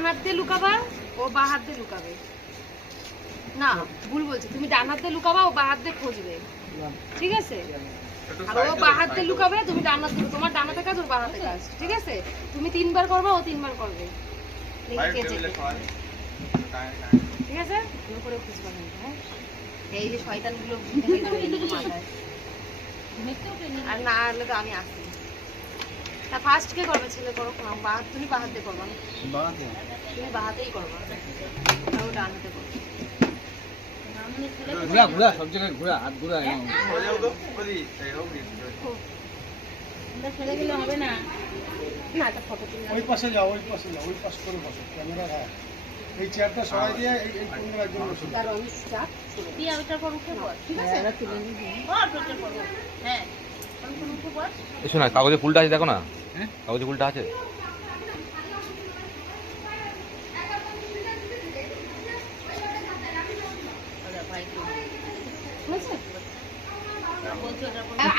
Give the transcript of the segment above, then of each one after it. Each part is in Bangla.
ডান হাত দিয়ে লুকাবা, ও বাঁ হাত দিয়ে লুকাবে। না ভুল বলছি, তুমি ডান হাত দিয়ে লুকাবা, ও বাঁ হাত দিয়ে খুঁজবে, ঠিক আছে? আর ও বাঁ হাত দিয়ে লুকাবে, তুমি ডান হাত দিয়ে, তোমার ডান হাতে কাজ, ওর বাঁ হাতে কাজ, ঠিক আছে? তুমি 3 বার করবা, ও 3 বার করবে, ঠিক আছে? ভালো করে খুঁজবা না, হ্যাঁ? এই যে শয়তানগুলো মাথায়, আর না হলে তো আমি আসি। তা ফার্স্ট কে করবে? ছেলে করো, তুমি বাঁ হাত দিয়ে করবা, তুমি বাঁ হাতেই করবা, আর ও ডান হাতে করবে। ঘুরা ঘুরা সব জায়গায় ঘুরা, হাত ঘুরা ছেড়ে গেলে হবে না। না একটা ফটো তুলে ওই পাশে যাও, ওই পাশে যাও, ওই পাশ করে বসো, ক্যামেরা হ্যাঁ এই চেয়ারটা সরাই দিয়ে এই কোণে একজন বসো। তার অনুষ্ঠিত তুই ওইটার পর উঠে বস, ঠিক আছে? তুলে নিবি। হ্যাঁ উঠে বস। এসো না, কাগজে ফুলটা আছে দেখো না, কাগজে ফুলটা আছে।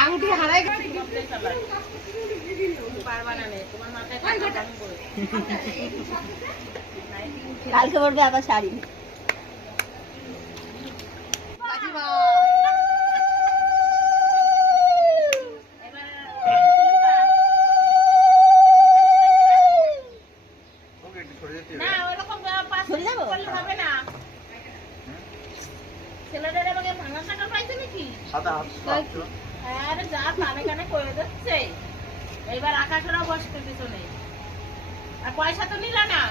আংটি হারাই গেছে, পারবা না নে, তোমার মাথায় টাকা পড়ে। কালকে পড়বে আবার শাড়ি। না ওরকম পাস করলে হবে না। ছেলেদের আমাকে ভাঙা টাকা পাইছে নাকি? আরে যা কানে কানে করে দিচ্ছে। এইবার আকাশেরও বসতে পিছনে। আর পয়সা তো নিলা না।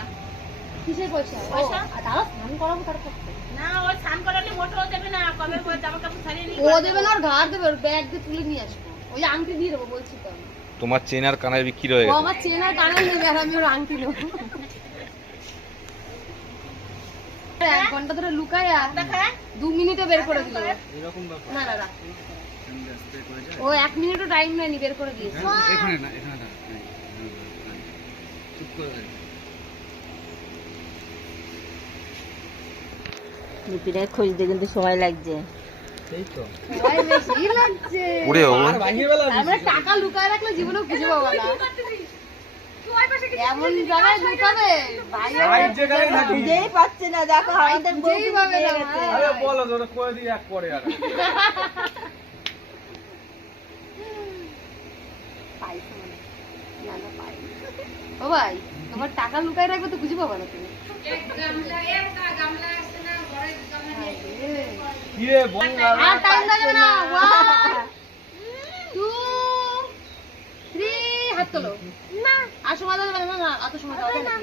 কিসের পয়সা? পয়সা? দাঁড়া, স্নান করাবো তার করতে। না ও স্নান করালে মোটেও দেবে না, কবে জামা কাপড় ছাড়িয়ে নিয়ে ও দেবে না, ওর ঘাড় দেবে, ওর ব্যাগ দিয়ে তুলে নিয়ে আসবো। ওই আংটি দিয়ে দেবো বলছি তো আমি। তোমার চেন আর কানের বিক্রি হয়ে ও গেছে। আমার চেন আর কানের নেবে, আর আমি ওর আংটি নেবো। 1 ঘন্টা ধরে লুকায়, আর 2 মিনিটে বের করে দিল। এরকম ব্যাপার। না না রাখ, ও 1 মিনিটও টাইম নেয়নি, বের করে দিয়েছে। এখানে না, এখানে না, চুপ করে থাক। লিপিটা খুঁজতে কিন্তু সময় লাগছে। এই তো ভয় বেশি লাগছে। ওরে ও আর ভাঙিয়ে বেলা আমরা টাকা লুকায় রাখলে জীবনেও খুঁজে পাবো না। এমন জায়গায় লুকাবে, ভাই ভাইয়ের জায়গায় না তুমি। খুঁজেই পাচ্ছে না, দেখো আমাদের বউ খুঁজেই পাবে না, গেছে। আরে বলো তোরা করে দিয়ে এক পরে আর পাইছো মানে? না না পাইনি। ও ভাই, তোমার টাকা লুকায় রাখবে তো খুঁজে পাবো না তুমি। কি রে বঙ্গা আর টাইম লাগবে না। 1 2 3 হাত তোলো। না আর সময় লাগবে না, না এত সময় দাও না।